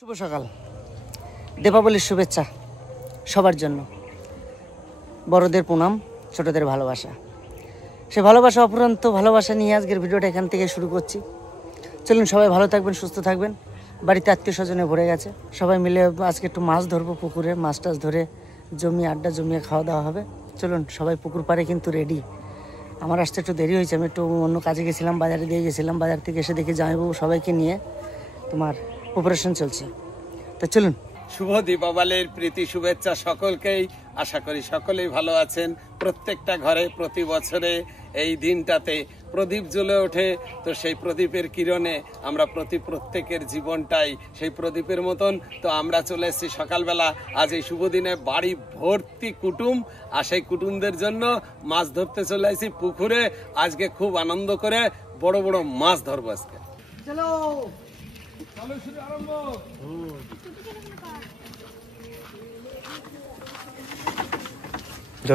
শুভ সকাল, দীপাবলির শুভেচ্ছা সবার জন্য। বড়দের প্রণাম, ছোটদের ভালোবাসা। সে ভালোবাসা, অফুরন্ত ভালোবাসা নিয়ে আজকের ভিডিওটা এখান থেকে শুরু করছি। চলুন, সবাই ভালো থাকবেন, সুস্থ থাকবেন। বাড়িতে আত্মীয় স্বজনে ভরে গেছে, সবাই মিলে আজকে একটু মাছ ধরবো পুকুরে। মাছ টাছ ধরে জমিয়ে আড্ডা জমিয়ে খাওয়া দাওয়া হবে। চলুন, সবাই পুকুর পাড়ে কিন্তু রেডি। আমার আসতে একটু দেরি হয়েছে, আমি একটু অন্য কাজে গেছিলাম, বাজারে দিয়ে গেছিলাম। বাজার থেকে এসে দেখি জামাইবাবু সবাইকে নিয়ে তোমার অপারেশন চলছে। তো চলুন। শুভ দীপাবলির প্রীতি শুভেচ্ছা সকলকেই। আশা করি সকলেই ভালো আছেন। প্রত্যেকটা ঘরে প্রতি বছরে এই দিনটাতে প্রদীপ জ্বলে ওঠে। তো সেই প্রদীপের কিরণে আমরা প্রত্যেকের জীবনটাই সেই প্রদীপের মতন। তো আমরা চলে এসেছি সকালবেলা আজ এই শুভ দিনে, বাড়ি ভর্তি কুটুম, আর সেই কুটুমদের জন্য মাছ ধরতে চলে এসেছি পুকুরে। আজকে খুব আনন্দ করে বড় বড় মাছ ধরবো আজকে। চলো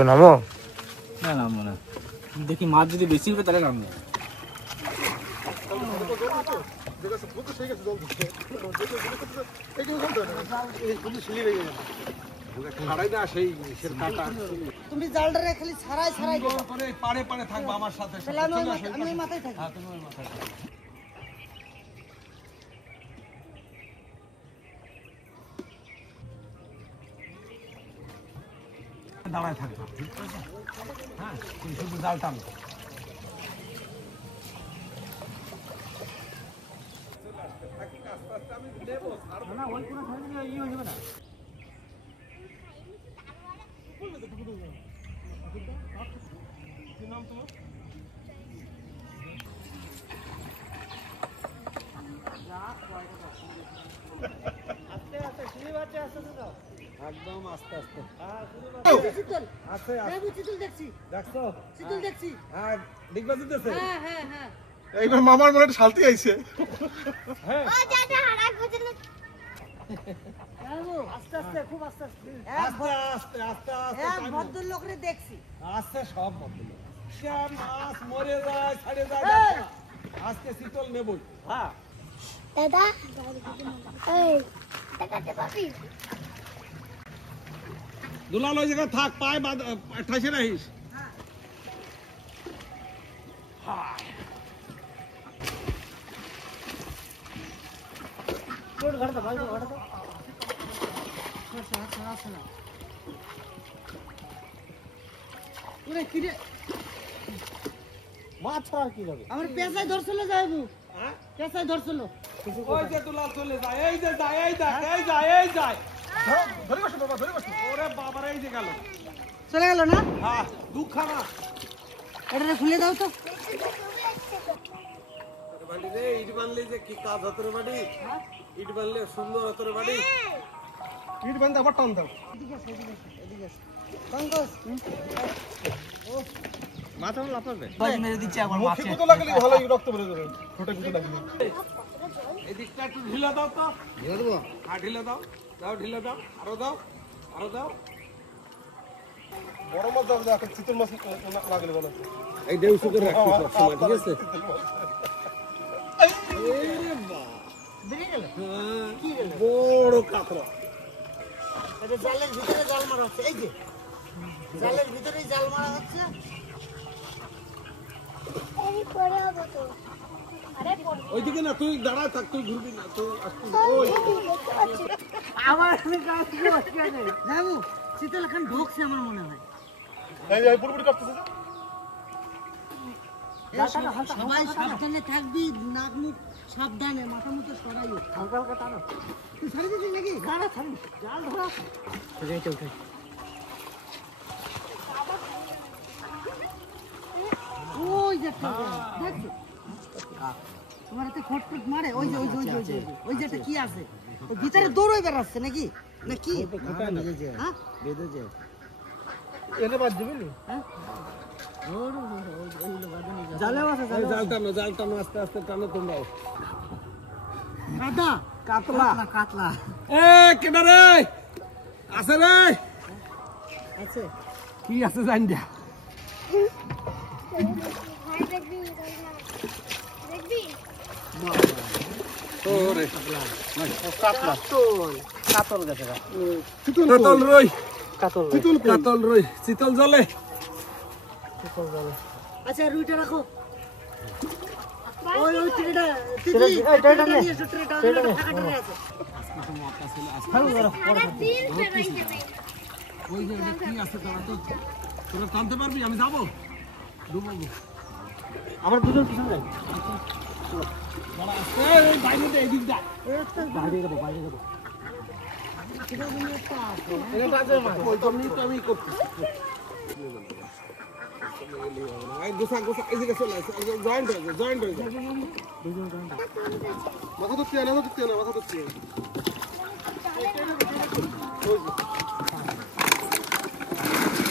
নামো না নামবো না, দেখি মাছ যদি বেশি হবে তাহলে নামবো। তুমি জালটা খালি ছাড়াই ছাড়াই পাড়ে পাড়ে থাকবো আমার সাথে। আমি মাথায় থাকি। দাঁড়ায় থাকবা, হ্যাঁ, শুধু জাল টানো। একদম আস্তে আস্তে। এইবার মামার মনে একটা শালতি আইছে। ভদ্রলোকরে দেখছি আস্তে, সব বদলে মাছ মরে যায়, ছাড়ে যায়। আজকে শীতল নেবই। হ্যাঁ দাদা, এই টাকাতে পাবি? দুলাল ওই জায়গায় থাক, পায়ে ঠাইসে রাখিস। মাছ ছাড়া কি হবে? আমার পেশায় ধরছিল যাইবু, পেশায় ধরছিল। ওই যে দুলাল চলে যায়, এই যে যায়, এই দেখ, এই যায়, এই যায়। ধরে বসো বাবা, ধরে বসো। ওরে বাবার, এই যে গেল। চলে গেল না? হ্যাঁ, দুখানা। এটা খুলে দাও তো। বাড়ি রে, ইট বানলে যে কি কাজ হতো রে বাড়ি। ইট বানলে সুন্দর হতো রে বাড়ি। ইট বান্ধা আবার টান দাও। মাছ আমার লাফাবে। মেরে দিচ্ছে একবার মুখে গুঁতো লাগলে ভালোই রক্ত বের হবে। ঠোঁটে গুঁতো লাগলে। এদিকটা একটু ঢিলে দাও তো। ঢিলে দেবো? হ্যাঁ, ঢিলে দাও। দাও, ঢিলে দাও। আরো দাও, আরো দাও। বড় মাছ দাও, দেখো চিতল মাছ লাগলে ভালো। এই দেউসু করে রাখছি সবসময়, ঠিক আছে? বেরিয়ে গেল। বড় কাতরা। এটা জালের ভিতরে জাল মারা হচ্ছে, এই যে জালের ভিতরেই জাল মারা হচ্ছে। এই পরে হবে তো। আরে পরে ওইদিকে না, তুই দাঁড়ায় থাক, তুই ঘুরবি না, তুই আসতে। ওই দেখতে পাচ্ছি না। আমার যাবো শীতল এখন ঢুকছে আমার মনে হয়। এই পুরোপুরি কাটতেছে। সবাই সাবধানে থাকবি, নাক মুখ সাবধানে, মাথা মুখে সরাইও। হালকা হালকা টানো। তুই ছাড়ি দিচ্ছিস নাকি? গাড়া ছাড়ি, জাল ধরা। উঠে উঠে ওই যে দেখছো তোমার হাতে খটখট মারে। ওই যে ওই যে ওই যে ওই যে ওই যে কি আছে, ওই ভিতরে দৌড়ই বেড়াচ্ছে নাকি নাকি? হ্যাঁ, এনে বাদ দিবি নি? জালেও আছে, জাল টানো, জাল টানো, আস্তে আস্তে টানো তোমরাও। কাদা কাতলা কাতলা এ কেডা রে? আছে রে? আছে। কি আছে জান দিয়া? ভাই দেখবি দেখবি ওরে কাতলা কাতল গেছে কাতল রই কাতল কাতল রই শীতল জলে আচ্ছা রুইটা রাখো ওই ট্রেটা নিয়ে এসো ট্রেটা ফাঁকা ট্রে আছে ওই যে কি আছে তোরা টানতে পারবি আমি যাবো ডুববো আমার দুজন পিছনে যাই বাইরে দে এদিক দা বাইরে যাবো এটা আছে মা ওই জন্যই তো আমি করতেছি এই গোসা এদিকে চলে আসে জয়েন্ট হয়ে যায় মাথা তো তেল মাথা তো তেল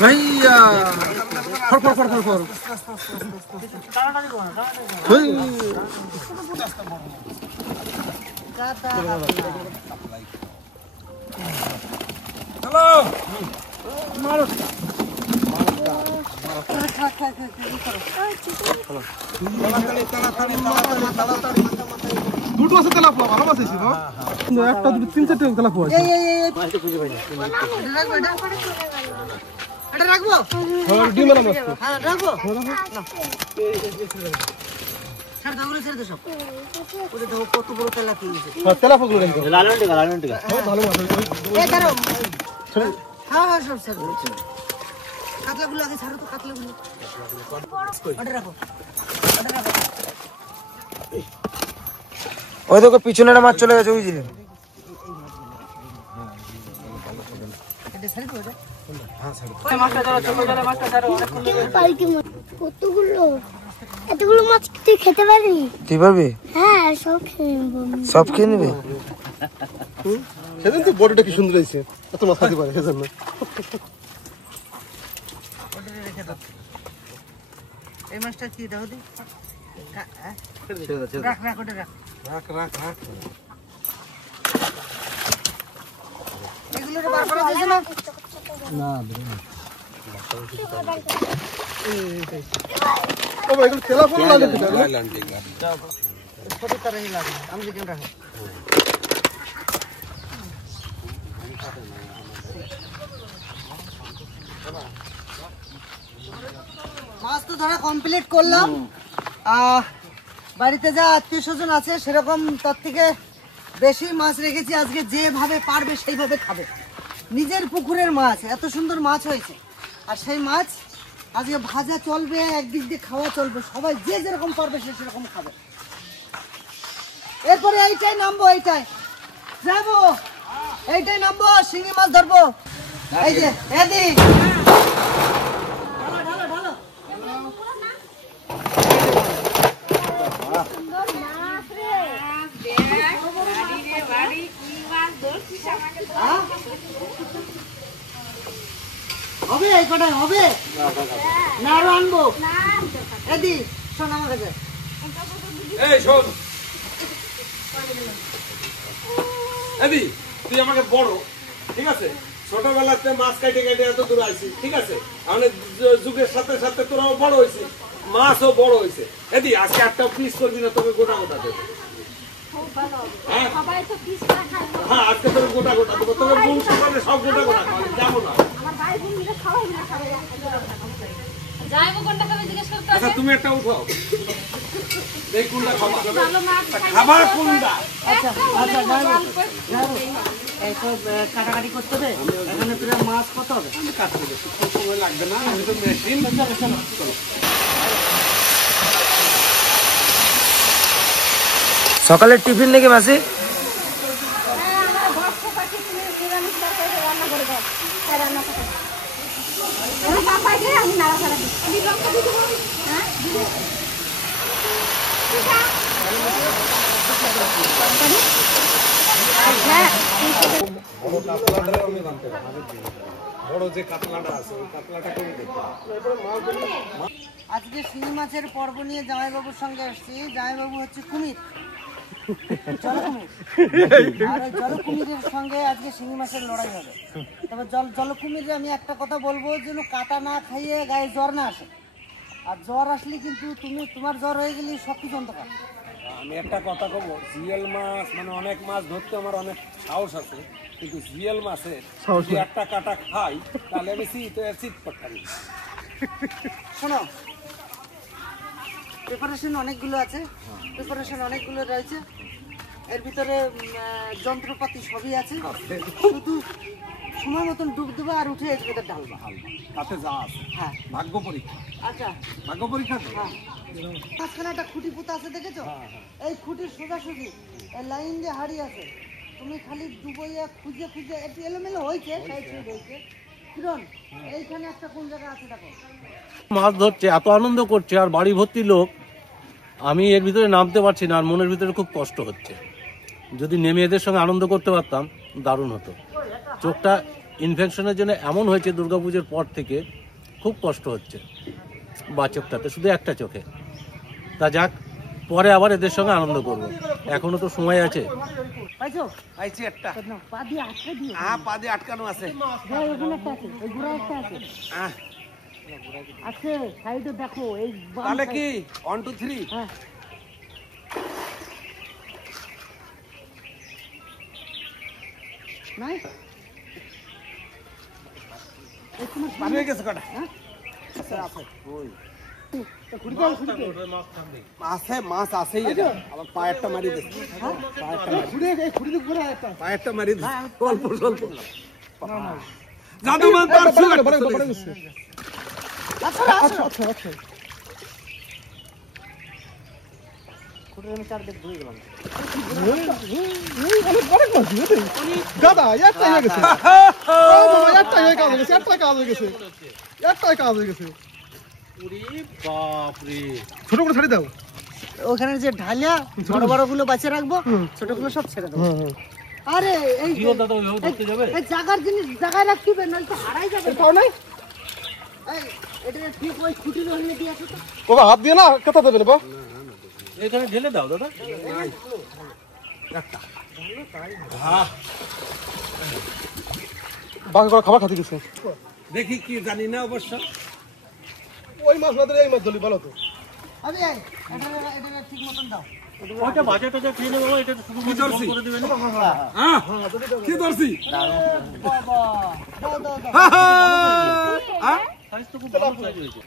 ভাইয়া ফর টানাটানি করো না হ্যালো মারো দুটো আছে তেলাপোয়া ভালো মাছ আছে না একটা দুটো তিন চারটে তেলাপোয়া আছে এটা রাখবো ডিমের মাছ তো হ্যাঁ রাখবো ছাড় দাও ছেড়ে দে সব ওটা দেখো কত বড় তেলা কিনেছে তেলাপোয়া গুলো রেখে লালন টিকা ভালো মাছ এই দাঁড়াও হ্যাঁ সব ছাড়ো কাতলাগুলো আগে ছাড়ো তো কাতলাগুলো ওটা রাখো ওই দেখো পিছনের মাছ চলে গেছে ওই জিনিস এটা ছাড়ি তো ওটা এতগুলো মাছ তুই খেতে পারবি? তুই পারবি হ্যাঁ সব খেয়ে নেবো। সব খেয়ে নেবে সেদিন তো বডিটা কি সুন্দর হয়েছে এত মাছ খাতে পারে সেজন্য এই মাছটা কি দাও দি রাখ ওটা রাখ এগুলো বার করা যাবে না ও ভাই এগুলো তেলাপোয়া লাগে তো ছোট তারে লাগে আমি দেখেন রাখো মাছ তো ধরা কমপ্লিট করলাম বাড়িতে যা আত্মীয় স্বজন আছে সেরকম তার থেকে বেশি মাছ রেখেছি আজকে যেভাবে পারবে সেইভাবে খাবে নিজের পুকুরের মাছ এত সুন্দর মাছ হয়েছে আর সেই মাছ আজকে ভাজা চলবে একদিক দিয়ে খাওয়া চলবে সবাই যে যেরকম পারবে সে সেরকম খাবে এরপরে এইটাই নামবো যাবো এইটাই নামবো শিঙি মাছ ধরবো এই যে এদিক ঢালো হবে এই কটাই হবে না আরো আনবো এদি শোন আমার কাছে এই শোন এদি তুই আমাকে বড় ঠিক আছে ছোটবেলাতে মাছ কাটে এত দূর আইছি ঠিক আছে আমাদের যুগের সাথে সাথে তোরাও বড় হয়েছিস মাছও বড় হয়েছে এদি আজকে একটা পিস করবি না তোকে গোটা দেবো হ্যাঁ আজকে তোকে গোটা দেবো তোকে বোন সকালে সব গোটা খাওয়াবি যাবো না আচ্ছা তুমি একটা উঠাও এই কোনটা খাবার কোনটা আচ্ছা যাবো এই সব কাটাকাটি করতে হবে এখানে তোরা মাছ কত হবে কাটতে হবে সময় লাগবে না আমি তো মেশিন চলো সকালের টিফিন নাকি মাসি বড় যে কাতলাটা আছে ওই কাতলাটা করে দেখো আজকে শিঙি মাছের পর্ব নিয়ে জামাইবাবুর সঙ্গে এসেছি জামাইবাবু হচ্ছে কুমির আর ওই জলকুমিরের সঙ্গে আজকে শিঙি মাছের লড়াই হবে তবে জলকুমিরে আমি একটা কথা বলবো যেন কাটা না খাইয়ে গায়ে জ্বর না আসে আর জ্বর আসলে কিন্তু তোমার জ্বর হয়ে গেলে সব কিছু অন্ধকার আমি একটা কথা কব, জিএল মাছ মানে অনেক মাছ ধরতে আমার অনেক সাহস আছে, কিন্তু জিএল মাছের যদি একটা কাটা খাই তাহলে আমি চিত করতাম। শোনো, প্রিপারেশন অনেকগুলো আছে, প্রিপারেশন অনেকগুলো রয়েছে, এর ভিতরে যন্ত্রপাতি সবই আছে, শুধু সময় মতন ডুব দেবা আর উঠে এর ভিতরে ঢালবা। তাতে যা আছে হ্যাঁ, ভাগ্য পরীক্ষা। আচ্ছা, ভাগ্য পরীক্ষা তো? হ্যাঁ। মাঝখানে একটা খুঁটি পুঁতা আছে দেখেছো? এই খুঁটির সোজাসুজি এই লাইন দিয়ে হাড়ি আছে, তুমি খালি ডুবইয়া খুঁজে খুঁজে একটু এলোমেলো হয়েছে, কিরণ এইখানে একটা কোন জায়গা আছে দেখো। মাছ ধরছে, এত আনন্দ করছে, আর বাড়ি ভর্তি লোক, আমি এর ভিতরে নামতে পারছি না, আর মনের ভিতরে খুব কষ্ট হচ্ছে। যদি নেমে এদের সঙ্গে আনন্দ করতে পারতাম দারুণ হতো। চোখটা ইনফেকশনের জন্য এমন হয়েছে দুর্গাপুজোর পর থেকে, খুব কষ্ট হচ্ছে বা চোখটাতে, শুধু একটা চোখে। তা যাক, পরে আবার এদের সঙ্গে আনন্দ করব, এখনো তো সময় আছে। পাইছো? পাইছি একটা। না, পা দিয়ে আটকে দিও। হ্যাঁ, পা দিয়ে আটকানো আছে। হ্যাঁ, ওখানে একটা আছে, ওই গোড়ায় একটা আছে। আহ, আছে, সাইডে দেখো, এই বাম তাহলে side। কি 1 2 3? হ্যাঁ। নাই? এই তোমার পার হয়ে গেছে কটা? হ্যাঁ? আছে আছে। ওই খুঁড়ি আছে, মাছ আছেই। এটা আবার পায়েরটা মারি দে, পায়েরটা মারি দে, অল্প অল্প। জাদু মান তার চলে গেছে। খুঁটির আমি চার দিক ধুয়ে গেলাম। দাদা একটাই হয়ে গেছে, একটাই হয়ে কাজ হয়ে গেছে, একটাই কাজ হয়ে গেছে, একটাই কাজ হয়ে গেছে। ছোট করে ছাড়ি দাও। ওখানে যে ঢালিয়া বড় বড় গুলো বাঁচিয়ে রাখবো, ছোটগুলো সব ছেড়ে দেবো। আরে এই এই জায়গার জিনিস জায়গায় রাখতে হবে, নয়তো তো হারাই যাবে। পাও নাই? এই, এটা ঠিক ওই খুঁটির ওখানে দিয়ে আসো তো। বাবা হাত দিয়ে না কথা দেবে না বা। এখানে ঢেলে দাও দাদা। বাকি করে খাবার খাতে গেছে। দেখি কি জানি না অবশ্য। ওই মাছ না ধরে এই মাছ ধরলি ভালো তো। আমি এই, এটা ঠিক মতন দাও। ওইটা বাজে টাজা খেয়ে নেবো, এটা শুধু কি ধরছি? করে দেবেন। হ্যাঁ, কি ধরছি? বাবা, দাও দাও দাও। হ্যাঁ, সাইজ তো খুব ভালো সাইজ হয়েছে।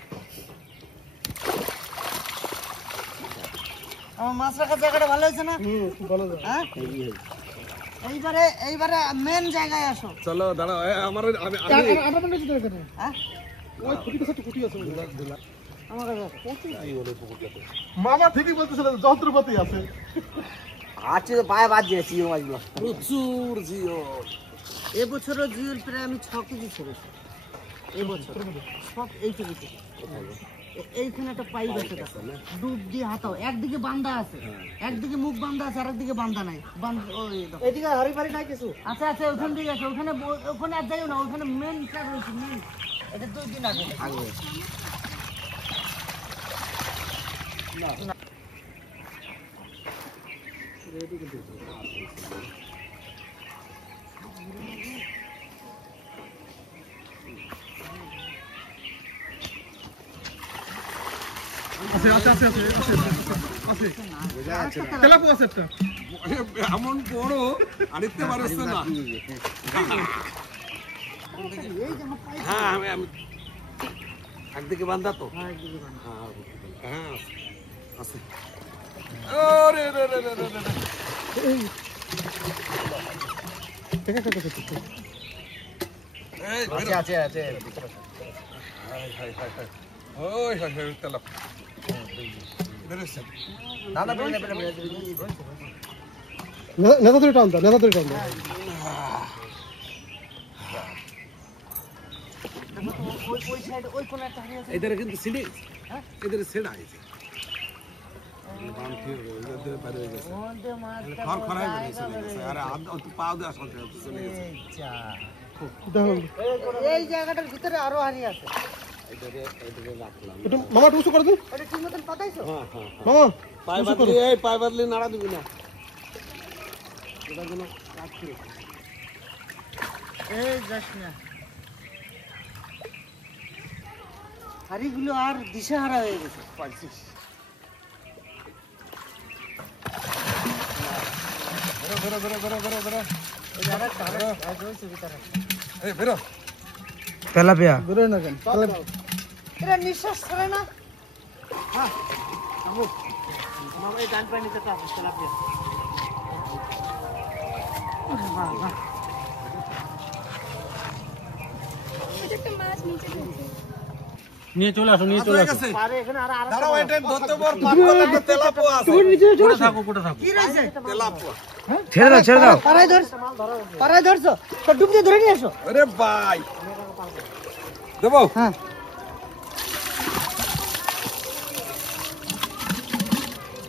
আমার মাছ রাখার জায়গাটা ভালো হয়েছে না? খুব ভালো। হ্যাঁ, এইবারে মেন জায়গায় আসো। চলো দাঁড়াও, আমার আমি আটা পান্ডা যেতে এখানে। হ্যাঁ, ওই খুঁটি কাছে একটা খুঁটি আছে। আমার কাছে আসো। মামা ঠিকই বলতেছিল, যন্ত্রপাতি আছে। আছে তো পায়ে বাদ দিয়েছি এই মাছগুলো। প্রচুর জিও। এবছরও জিওল প্রায় আমি 6 কেজি ছেড়েছি এবছর, সব এইটুকু। এইখানে একটা পাইপ আছে, দেখো, ডুব দিয়ে হাতাও। একদিকে বান্ধা আছে, একদিকে মুখ বান্ধা আছে, আর একদিকে বান্ধা নাই। এদিকে হাড়ি ফাড়ি নাই কিছু। আচ্ছা আচ্ছা, ওখান দিকে আছে, ওখানে ওখানে আর যাইও না, ওখানে মেন কাজ হয়েছে, মেন। এটা 2 দিন আগে। আছে আছে আছে আছে আছে আছে। তেলাপু আছে একটা। এমন বড় আনিতে পারছ না। হ্যাঁ, আমি একদিকে বান্ধা তো। হ্যাঁ, আছে। ওরে রে রে রে রে রে। আছে আছে আছে। High high high high. ওই হাই হাই তেলাপ। বেরেছে। নেতা ধরে টান দাও, নেতা ধরে টান দাও। ওই সাইড ওই কোণে একটা হাড়ি আছে। এদের কিন্তু সিডি, এদের সেড়া আছে। ওতে মাছটা খর খরাই বেরিয়ে চলে গেছে। আরে পাও দেওয়া চলে গেছে। এই জায়গাটার ভিতরে আরো হাড়ি আছে। একটু মামা একটু উঁচু করে দিন। এটা ঠিক মতন পাতাইছো? মামা পায়ে বাদলি, এই পায়ে বাদলি নাড়া দিবি না। এটা কোনো রাখছি। এই যাস না, হাড়িগুলো আর দিশাহারা হয়ে গেছে। তেলাপিয়া বেরোয় না কেন এটা নিঃশ্বাস করে না। এটা একটা মাছ নিচে ঢুকছে। নিয়ে চলে আসো, নিয়ে চলে আসো। আরে এখানে আর আর দাঁড়াও, এটা ধরতে পার, পার করলে তো তেলাপোয়া আছে। কোটে থাকো, কোটে থাকো। কি রয়েছে? তেলাপোয়া। ছেড়ে দাও ছেড়ে দাও পাড়ায় ধরছো, পাড়ায় ধরছো, তো ডুব দিয়ে ধরে নিয়ে এসো। আরে ভাই দেবো। হ্যাঁ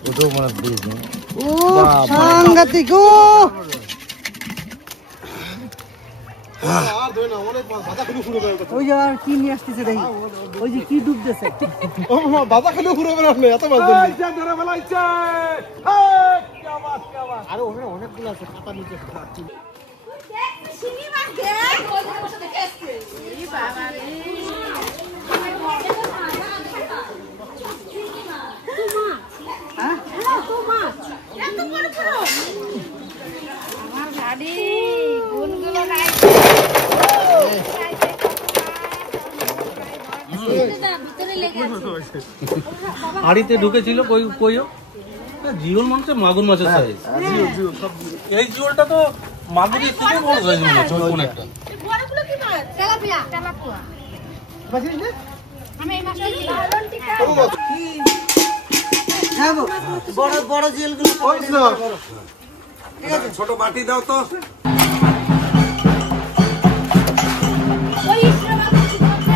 ওটাও মানে বুঝ নেই ও সাংঘাতিক। ও আর ধরে না অনেক মাছ বাধা খেলে পুরো বেরোবে ওই যে আর কি নিয়ে আসতেছে দেখি, ওই যে কি ডুবতেছে। ও মামা বাধা খেলে পুরো বেরোবে এত মাছ ধরলি ধরে ফেলাইছে। আরে ওখানে অনেকগুলো আছে পাতা নিচে। শিঙি মাছ দেখ ওদের বসে দেখে আসছে এই বাবা রে হ্যাঁ তো মাছ এত বড় বড় আমার গাড়ি গুনগুলো গাইছে ভিতরে লেগে আছে হাড়িতে ঢুকেছিল কইও জিওল মানে মাগুর মাছের সাইজ। এই জিওলটা তো মাগুরের থেকে বড় সাইজ মনে হচ্ছে কোন একটা। বড়গুলো কি মাছ তেলাপিয়া তেলাপিয়া বাসিস না আমি এই মাছটা হ্যাঁ গো, বড় বড় জেলগুলো সবাই নিয়ে না করো। ছোট বাটি দাও তো। ওই ইসরা মাছ কি করছে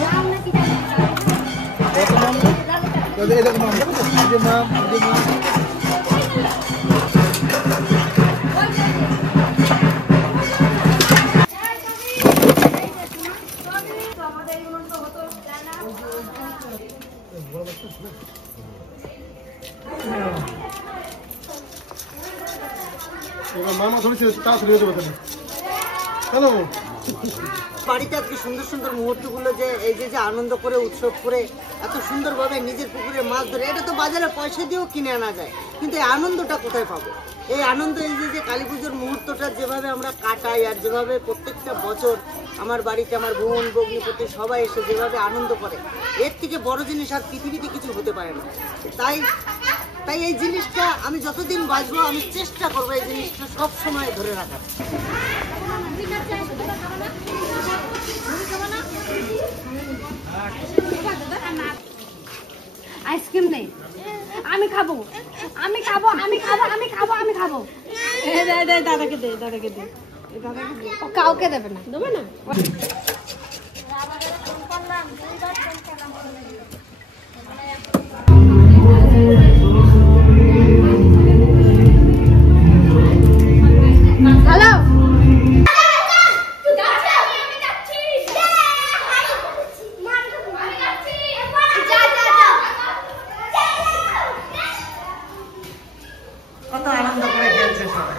জাম নাকি জানি এরকম মাছ এই যে মাছ এই যে মাছ এবার মামা ধরেছে তাড়াতাড়ি হয়ে যাবে কেন বাড়িতে আজকে সুন্দর সুন্দর মুহূর্তগুলো যে এই যে যে আনন্দ করে উৎসব করে এত সুন্দরভাবে নিজের পুকুরে মাছ ধরে, এটা তো বাজারে পয়সা দিয়েও কিনে আনা যায়, কিন্তু এই আনন্দটা কোথায় পাবো? এই আনন্দ এই যে কালী পুজোর মুহূর্তটা যেভাবে আমরা কাটাই আর যেভাবে প্রত্যেকটা বছর আমার বাড়িতে আমার বোন ভগ্নিপতি সবাই এসে যেভাবে আনন্দ করে, এর থেকে বড় জিনিস আর পৃথিবীতে কিছু হতে পারে না। তাই তাই এই জিনিসটা আমি যতদিন বাঁচবো আমি চেষ্টা করবো এই জিনিসটা সব সময় ধরে রাখার। আইসক্রিম নেই, আমি খাবো আমি খাবো আমি খাবো আমি খাবো আমি খাবো দাদাকে দে দাদাকে দে ও কাউকে দেবে না দেবে না হ্যালো কত আনন্দ করে খেলছে সবাই।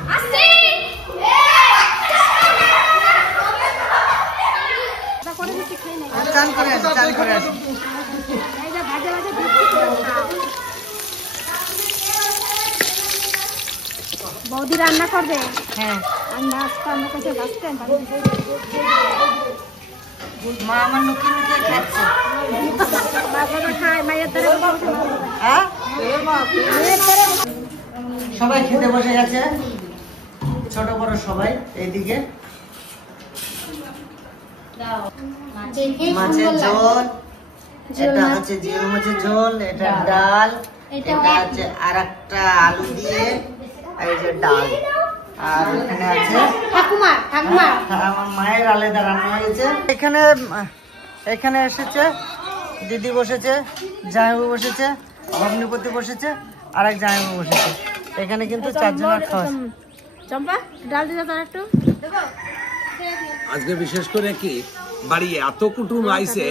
চান করে আসি, চান করে আসি। বৌদি রান্না করবে হ্যাঁ, আর নাচটা আমার কাছে বাঁচতেন মা আমার লুকিয়ে লুকিয়ে খাচ্ছে। খায় মায়ের দ্বারা হ্যাঁ? সবাই খেতে বসে গেছে, ছোট বড় সবাই। এইদিকে মাছের ঝোল, এটা হচ্ছে জিওল মাছের ঝোল, এটা ডাল, এটা হচ্ছে আর একটা আলু দিয়ে, আর এই যে ডাল, আর এখানে আছে ঠাকুমা ঠাকুমা আমার মায়ের আলাদা রান্না হয়েছে। এখানে এখানে এসেছে দিদি বসেছে, জামাইবাবু বসেছে, ভগ্নিপতি বসেছে, আর এক জামাইবাবু বসেছে। এখানে কিন্তু চারজনের খাওয়া। চম্পা ডাল দিতে তার একটু আজকে বিশেষ করে কি বাড়ি এত কুটুম আইছে,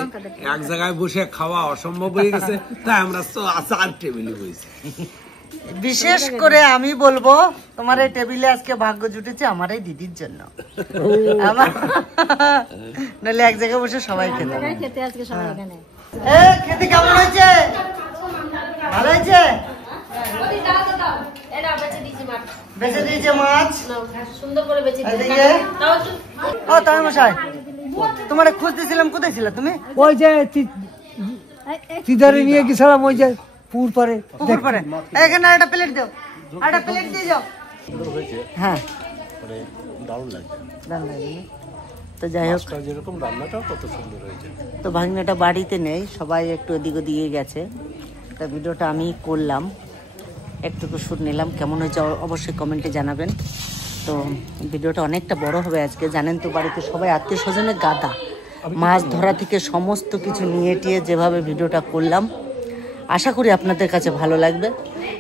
এক জায়গায় বসে খাওয়া অসম্ভব হয়ে গেছে, তাই আমরা তো চার টেবিলে বসেছি। বিশেষ করে আমি বলবো তোমার এই টেবিলে আজকে ভাগ্য জুটেছে আমার এই দিদির জন্য। আমার নাহলে এক জায়গায় বসে সবাই খেতে হবে। খেতে আজকে সবাই এখানে খেতে কেমন হয়েছে? ভালো হয়েছে? বেঁচে দিয়েছে মাছ। সুন্দর করে বেঁচে এদিকে ও তাই মশাই, তোমার খুঁজতেছিলাম, কোথায় ছিল তুমি? ওই যে তিদারে নিয়ে গেছিলাম ওই যে পুর পারে। পুকুর পাড়ে। এখানে একটা প্লেট দাও, একটা প্লেট দিয়ে যাও। হ্যাঁ দারুণ লাগছে। দারুণ লাগে না? তো যাই হোক, যেরকম রান্নাটাও কত সুন্দর হয়েছে। তো ভাগ্নেটা বাড়িতে নেই, সবাই একটু এদিক ওদিকে গেছে। তা ভিডিওটা আমি করলাম, একটুকু শুট নিলাম, কেমন হয়েছে অবশ্যই কমেন্টে জানাবেন। তো ভিডিওটা অনেকটা বড় হবে আজকে, জানেন তো বাড়িতে সবাই আত্মীয় স্বজনের গাদা, মাছ ধরা থেকে সমস্ত কিছু নিয়ে টিয়ে যেভাবে ভিডিওটা করলাম, আশা করি আপনাদের কাছে ভালো লাগবে।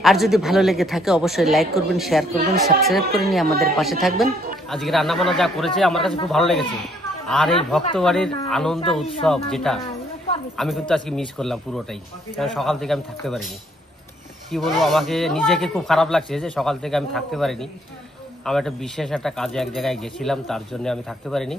আর যদি ভালো লেগে থাকে অবশ্যই লাইক করবেন, শেয়ার করবেন, সাবস্ক্রাইব করে নিয়ে আমাদের পাশে থাকবেন। আজকে রান্নাবান্না যা করেছে আমার কাছে খুব ভালো লেগেছে। আর এই ভক্তবাড়ির আনন্দ উৎসব যেটা আমি কিন্তু আজকে মিস করলাম পুরোটাই, কারণ সকাল থেকে আমি থাকতে পারিনি। কি বলবো, আমাকে নিজেকে খুব খারাপ লাগছে যে সকাল থেকে আমি থাকতে পারিনি। আমার একটা বিশেষ একটা কাজে এক জায়গায় গেছিলাম, তার জন্য আমি থাকতে পারিনি।